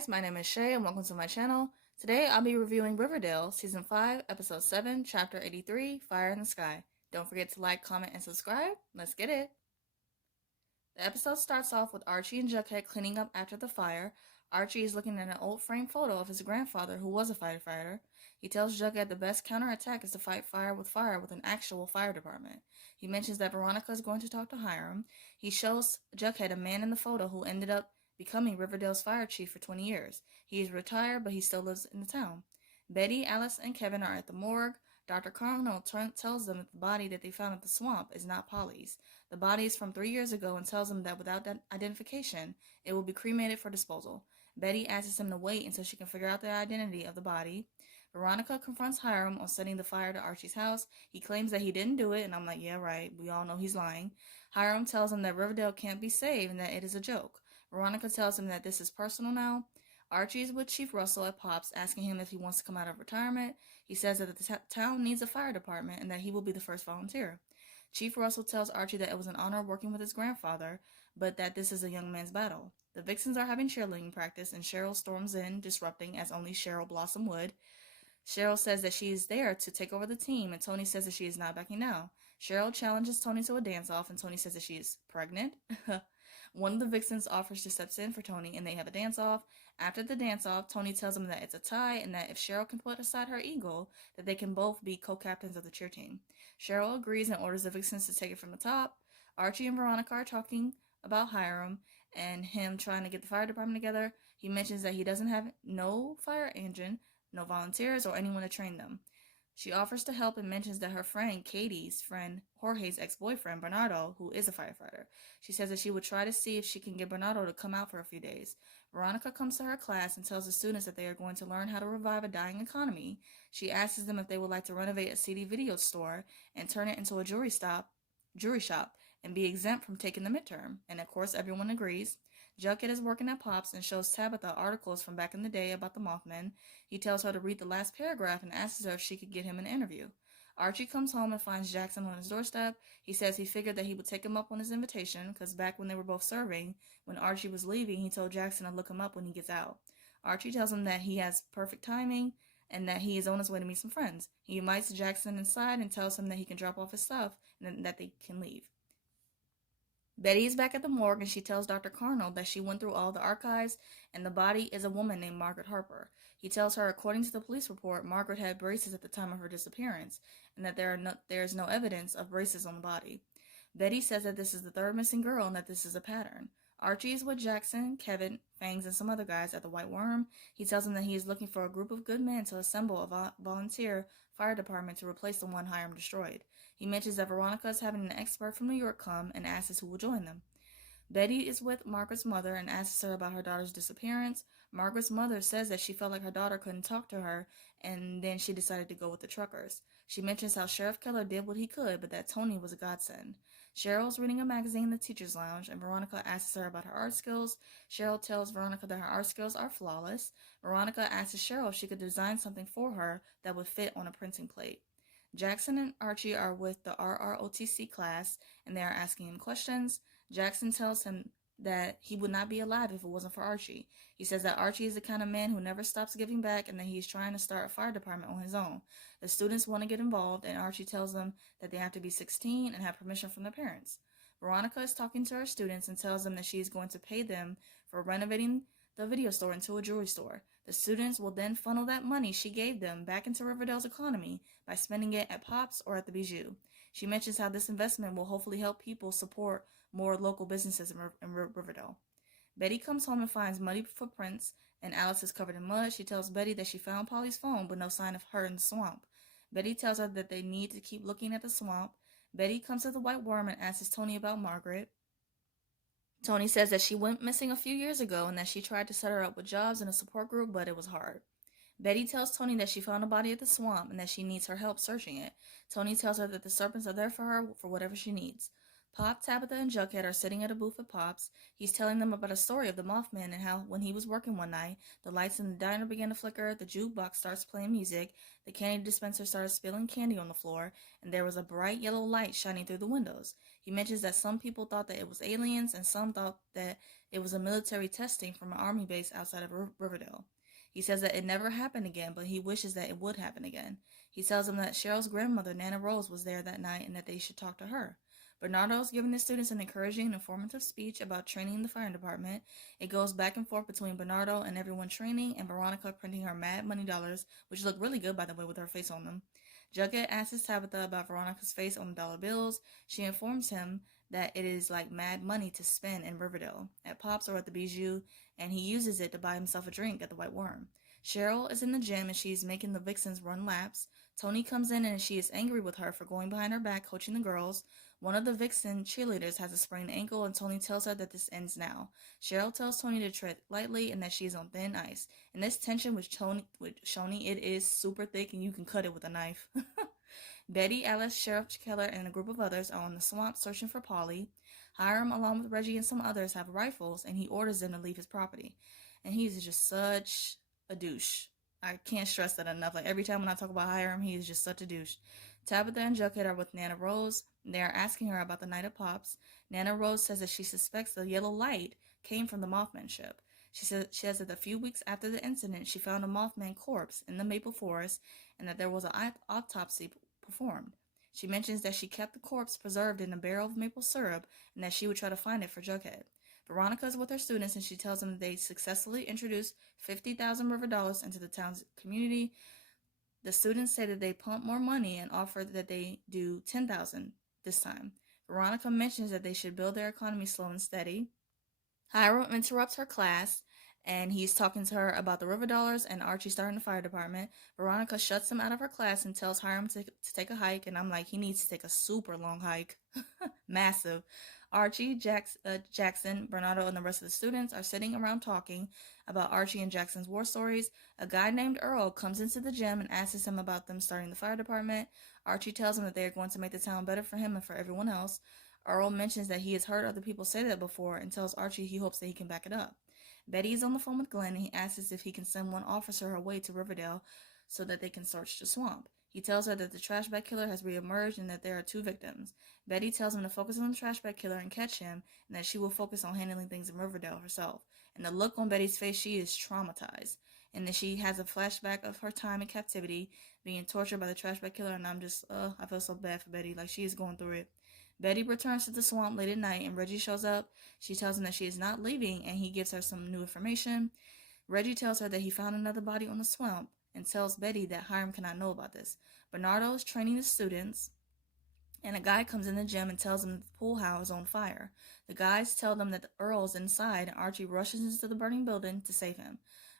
guys, my name is Shay and welcome to my channel. Today I'll be reviewing Riverdale, Season 5, Episode 7, Chapter 83, Fire in the Sky. Don't forget to like, comment, and subscribe. Let's get it! The episode starts off with Archie and Jughead cleaning up after the fire. Archie is looking at an old framed photo of his grandfather who was a firefighter. He tells Jughead the best counterattack is to fight fire with an actual fire department. He mentions that Veronica is going to talk to Hiram. He shows Jughead a man in the photo who ended up becoming Riverdale's fire chief for 20 years. He is retired, but he still lives in the town. Betty, Alice, and Kevin are at the morgue. Dr. Carnell tells them that the body that they found at the swamp is not Polly's. The body is from 3 years ago and tells them that without that identification, it will be cremated for disposal. Betty asks him to wait until she can figure out the identity of the body. Veronica confronts Hiram on setting the fire to Archie's house. He claims that he didn't do it, and I'm like, yeah, right, we all know he's lying. Hiram tells him that Riverdale can't be saved and that it is a joke. Veronica tells him that this is personal now. Archie is with Chief Russell at Pops, asking him if he wants to come out of retirement. He says that the town needs a fire department and that he will be the first volunteer. Chief Russell tells Archie that it was an honor working with his grandfather, but that this is a young man's battle. The VIXENS are having cheerleading practice, and CHERYL storms in, disrupting as only CHERYL Blossom would. CHERYL says that she is there to take over the team, and TONI says that she is not backing down. CHERYL challenges TONI to a dance-off, and TONI says that she is pregnant. One of the VIXENS offers to step in for TONI, and they have a dance-off. After the dance-off, TONI tells him that it's a tie, and that if CHERYL can put aside her ego, that they can both be co-captains of the cheer team. CHERYL agrees and orders the VIXENS to take it from the top. Archie and Veronica are talking about Hiram and him trying to get the fire department together. He mentions that he doesn't have no fire engine, no volunteers, or anyone to train them. She offers to help and mentions that her friend, Katie's friend, Jorge's ex-boyfriend, Bernardo, who is a firefighter. She says that she would try to see if she can get Bernardo to come out for a few days. Veronica comes to her class and tells the students that they are going to learn how to revive a dying economy. She asks them if they would like to renovate a CD video store and turn it into a jewelry shop and be exempt from taking the midterm. And of course, everyone agrees. Jughead is working at Pops and shows Tabitha articles from back in the day about the Mothmen. He tells her to read the last paragraph and asks her if she could get him an interview. Archie comes home and finds Jackson on his doorstep. He says he figured that he would take him up on his invitation because back when they were both serving, when Archie was leaving, he told Jackson to look him up when he gets out. Archie tells him that he has perfect timing and that he is on his way to meet some friends. He invites Jackson inside and tells him that he can drop off his stuff and that they can leave. Betty is back at the morgue and she tells Dr. Carnell that she went through all the archives and the body is a woman named Margaret Harper. He tells her, according to the police report, Margaret had braces at the time of her disappearance and that there is no evidence of braces on the body. Betty says that this is the third missing girl and that this is a pattern. Archie is with Jackson, Kevin, Fangs, and some other guys at the White Worm. He tells them that he is looking for a group of good men to assemble a volunteer fire department to replace the one Hiram destroyed. He mentions that Veronica is having an expert from New York come and asks who will join them. Betty is with Margaret's mother and asks her about her daughter's disappearance. Margaret's mother says that she felt like her daughter couldn't talk to her, and then she decided to go with the truckers. She mentions how Sheriff Keller did what he could, but that TONI was a godsend. Cheryl's reading a magazine in the teacher's lounge, and Veronica asks her about her art skills. Cheryl tells Veronica that her art skills are flawless. Veronica asks Cheryl if she could design something for her that would fit on a printing plate. Jackson and Archie are with the RROTC class, and they are asking him questions. Jackson tells him that he would not be alive if it wasn't for Archie. He says that Archie is the kind of man who never stops giving back and that he's trying to start a fire department on his own. The students want to get involved, and Archie tells them that they have to be 16 and have permission from their parents. Veronica is talking to her students and tells them that she is going to pay them for renovating the video store into a jewelry store. The students will then funnel that money she gave them back into Riverdale's economy by spending it at Pops or at the Bijou. She mentions how this investment will hopefully help people support more local businesses in Riverdale. Betty comes home and finds muddy footprints, and Alice is covered in mud. She tells Betty that she found Polly's phone, but no sign of her in the swamp. Betty tells her that they need to keep looking at the swamp. Betty comes to the White Worm and asks TONI about Margaret. TONI says that she went missing a few years ago and that she tried to set her up with jobs in a support group, but it was hard. Betty tells TONI that she found a body at the swamp and that she needs her help searching it. TONI tells her that the serpents are there for her for whatever she needs. Pop, Tabitha, and Jughead are sitting at a booth with Pops. He's telling them about a story of the Mothman and how, when he was working one night, the lights in the diner began to flicker, the jukebox starts playing music, the candy dispenser started spilling candy on the floor, and there was a bright yellow light shining through the windows. He mentions that some people thought that it was aliens, and some thought that it was a military testing from an army base outside of Riverdale. He says that it never happened again, but he wishes that it would happen again. He tells them that Cheryl's grandmother, Nana Rose, was there that night and that they should talk to her. Bernardo is giving the students an encouraging and informative speech about training in the fire department. It goes back and forth between Bernardo and everyone training, and Veronica printing her mad money dollars, which look really good, by the way, with her face on them. Jughead asks Tabitha about Veronica's face on the dollar bills. She informs him that it is like mad money to spend in Riverdale, at Pops or at the Bijou, and he uses it to buy himself a drink at the White Worm. Cheryl is in the gym and she's making the Vixens run laps. Toni comes in and she is angry with her for going behind her back coaching the girls. One of the Vixen cheerleaders has a sprained ankle and Toni tells her that this ends now. Cheryl tells Toni to tread lightly and that she is on thin ice. And this tension with Shoni, it is super thick and you can cut it with a knife. Betty, Alice, Sheriff Keller, and a group of others are on the swamp searching for Polly. Hiram, along with Reggie and some others, have rifles and he orders them to leave his property. And he's just such a douche. I can't stress that enough. Like every time when I talk about Hiram, he is just such a douche. Tabitha and Jughead are with Nana Rose. They are asking her about the night of Pops. Nana Rose says that she suspects the yellow light came from the Mothman ship. She says that a few weeks after the incident, she found a Mothman corpse in the maple forest and that there was an autopsy performed. She mentions that she kept the corpse preserved in a barrel of maple syrup and that she would try to find it for Jughead. Veronica is with her students and she tells them that they successfully introduced 50,000 river dollars into the town's community. The students say that they pump more money and offer that they do 10,000 this time. Veronica mentions that they should build their economy slow and steady. Hiram interrupts her class and he's talking to her about the river dollars and Archie starting the fire department. Veronica shuts him out of her class and tells Hiram to take a hike, and I'm like, he needs to take a super long hike. Massive. Archie, Jackson, Bernardo, and the rest of the students are sitting around talking about Archie and Jackson's war stories. A guy named Earl comes into the gym and asks him about them starting the fire department. Archie tells him that they are going to make the town better for him and for everyone else. Earl mentions that he has heard other people say that before and tells Archie he hopes that he can back it up. Betty is on the phone with Glenn and he asks if he can send one officer her way to Riverdale so that they can search the swamp. He tells her that the trash bag killer has reemerged and that there are 2 victims. Betty tells him to focus on the trash bag killer and catch him, and that she will focus on handling things in Riverdale herself. And the look on Betty's face, she is traumatized. And then she has a flashback of her time in captivity, being tortured by the trash bag killer, and I'm just, I feel so bad for Betty. Like, she is going through it. Betty returns to the swamp late at night, and Reggie shows up. She tells him that she is not leaving, and he gives her some new information. Reggie tells her that he found another body on the swamp, and tells Betty that Hiram cannot know about this. Bernardo is training the students, and a guy comes in the gym and tells them that the pool house is on fire. The guys tell them that Earl's inside, and Archie rushes into the burning building to save him.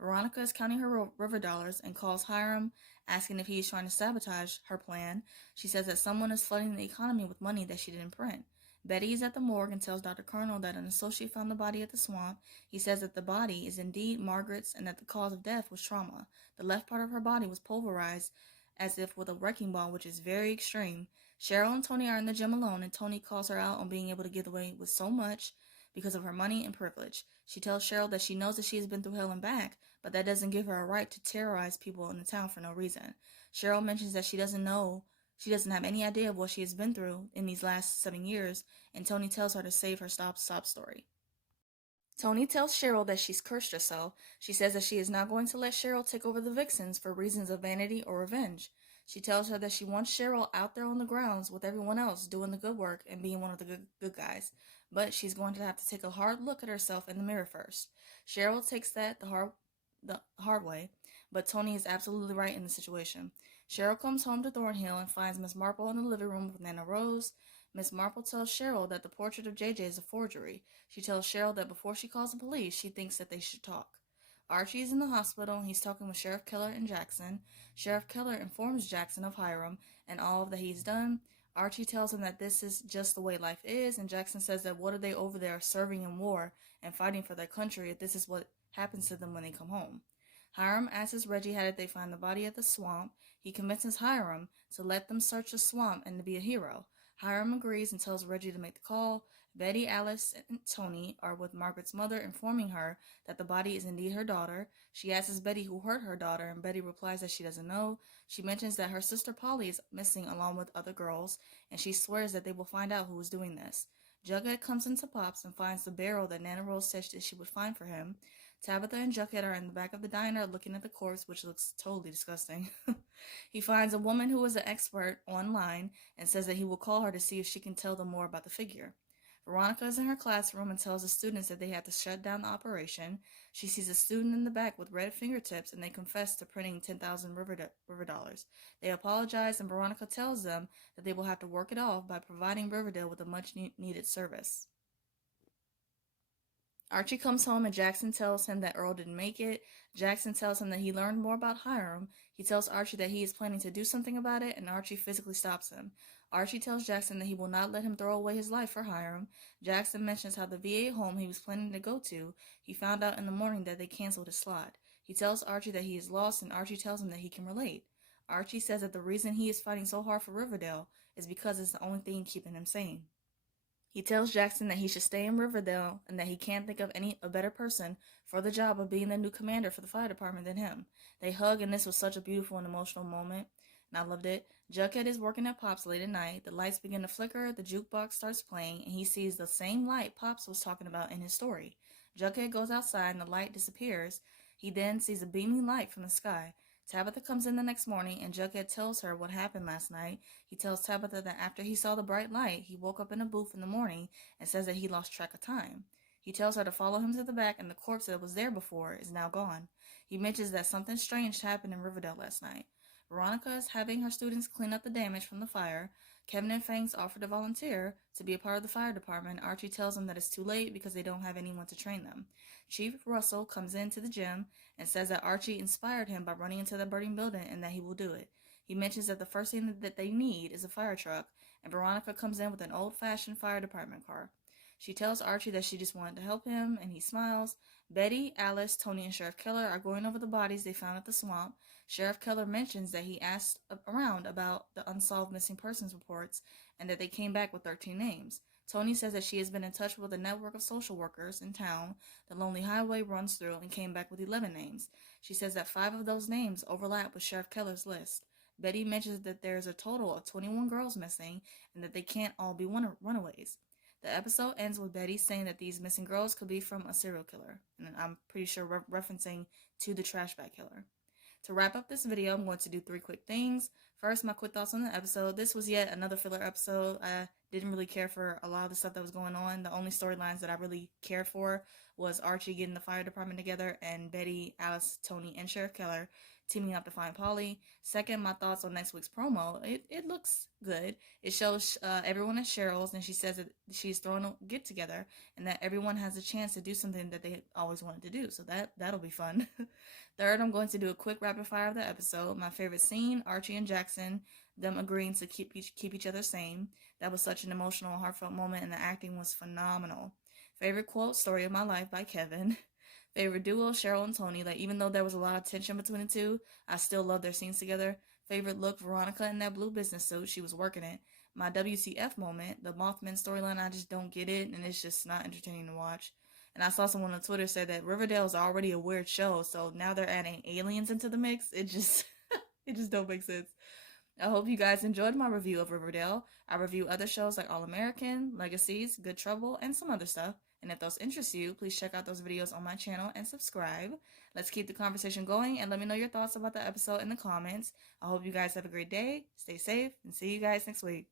Veronica is counting her river dollars and calls Hiram, asking if he is trying to sabotage her plan. She says that someone is flooding the economy with money that she didn't print. Betty is at the morgue and tells Dr. Colonel that an associate found the body at the swamp. He says that the body is indeed Margaret's and that the cause of death was trauma. The left part of her body was pulverized as if with a wrecking ball, which is very extreme. Cheryl and Toni are in the gym alone, and Toni calls her out on being able to get away with so much because of her money and privilege. She tells Cheryl that she knows that she has been through hell and back, but that doesn't give her a right to terrorize people in the town for no reason. Cheryl mentions that she doesn't have any idea of what she has been through in these last 7 years, and Toni tells her to save her sob story. Toni tells Cheryl that she's cursed herself. She says that she is not going to let Cheryl take over the Vixens for reasons of vanity or revenge. She tells her that she wants Cheryl out there on the grounds with everyone else doing the good work and being one of the good guys, but she's going to have to take a hard look at herself in the mirror first. Cheryl takes that the hard way, but Toni is absolutely right in the situation. Cheryl comes home to Thornhill and finds Miss Marple in the living room with Nana Rose. Miss Marple tells Cheryl that the portrait of JJ is a forgery. She tells Cheryl that before she calls the police, she thinks that they should talk. Archie is in the hospital and he's talking with Sheriff Keller and Jackson. Sheriff Keller informs Jackson of Hiram and all that he's done. Archie tells him that this is just the way life is, and Jackson says that what are they over there serving in war and fighting for their country if this is what happens to them when they come home. Hiram asks Reggie how did they find the body at the swamp. He convinces Hiram to let them search the swamp and to be a hero. Hiram agrees and tells Reggie to make the call. Betty, Alice, and Toni are with Margaret's mother, informing her that the body is indeed her daughter. She asks Betty who hurt her daughter, and Betty replies that she doesn't know. She mentions that her sister Polly is missing along with other girls, and she swears that they will find out who is doing this. Jughead comes into Pops and finds the barrel that Nana Rose said that she would find for him. Tabitha and Jughead are in the back of the diner looking at the corpse, which looks totally disgusting. He finds a woman who is an expert online and says that he will call her to see if she can tell them more about the figure. Veronica is in her classroom and tells the students that they have to shut down the operation. She sees a student in the back with red fingertips and they confess to printing 10,000 River dollars. They apologize and Veronica tells them that they will have to work it off by providing Riverdale with a much needed service. Archie comes home and Jackson tells him that Earl didn't make it. Jackson tells him that he learned more about Hiram. He tells Archie that he is planning to do something about it, and Archie physically stops him. Archie tells Jackson that he will not let him throw away his life for Hiram. Jackson mentions how the VA home he was planning to go to, he found out in the morning that they canceled his slot. He tells Archie that he is lost, and Archie tells him that he can relate. Archie says that the reason he is fighting so hard for Riverdale is because it's the only thing keeping him sane. He tells Jackson that he should stay in Riverdale and that he can't think of a better person for the job of being the new commander for the fire department than him. They hug and this was such a beautiful and emotional moment, and I loved it. Jughead is working at Pop's late at night. The lights begin to flicker, the jukebox starts playing, and he sees the same light Pops was talking about in his story. Jughead goes outside and the light disappears. He then sees a beaming light from the sky. Tabitha comes in the next morning and Jughead tells her what happened last night. He tells Tabitha that after he saw the bright light, he woke up in a booth in the morning and says that he lost track of time. He tells her to follow him to the back and the corpse that was there before is now gone. He mentions that something strange happened in Riverdale last night. Veronica is having her students clean up the damage from the fire. Kevin and Fangs offer to volunteer to be a part of the fire department. Archie tells them that it's too late because they don't have anyone to train them. Chief Russell comes into the gym and says that Archie inspired him by running into the burning building and that he will do it. He mentions that the first thing that they need is a fire truck, and Veronica comes in with an old-fashioned fire department car. She tells Archie that she just wanted to help him, and he smiles. Betty, Alice, Toni, and Sheriff Keller are going over the bodies they found at the swamp. Sheriff Keller mentions that he asked around about the unsolved missing persons reports and that they came back with 13 names. Toni says that she has been in touch with a network of social workers in town the Lonely Highway runs through and came back with 11 names. She says that 5 of those names overlap with Sheriff Keller's list. Betty mentions that there is a total of 21 girls missing and that they can't all be runaways. The episode ends with Betty saying that these missing girls could be from a serial killer, and I'm pretty sure referencing to the trash bag killer. To wrap up this video, I'm going to do 3 quick things. First, my quick thoughts on the episode. This was yet another filler episode. I didn't really care for a lot of the stuff that was going on. The only storylines that I really cared for was Archie getting the fire department together and Betty, Alice, Toni, and Sheriff Keller teaming up to find Polly. Second, my thoughts on next week's promo. It looks good. It shows everyone at CHERYL's, and she says that she's throwing a get together and that everyone has a chance to do something that they always wanted to do. So that'll be fun. Third, I'm going to do a quick rapid fire of the episode. My favorite scene, Archie and Jackson, them agreeing to keep each other sane. That was such an emotional, heartfelt moment, and the acting was phenomenal. Favorite quote, story of my life by Kevin. Favorite duo, Cheryl and Toni. Like, even though there was a lot of tension between the two, I still love their scenes together. Favorite look, Veronica in that blue business suit. She was working it. My WTF moment, the Mothman storyline, I just don't get it, and it's just not entertaining to watch. And I saw someone on Twitter said that Riverdale is already a weird show, so now they're adding aliens into the mix. It just don't make sense. I hope you guys enjoyed my review of Riverdale. I review other shows like All American, Legacies, Good Trouble, and some other stuff. And if those interest you, please check out those videos on my channel and subscribe. Let's keep the conversation going and let me know your thoughts about the episode in the comments. I hope you guys have a great day, stay safe, and see you guys next week.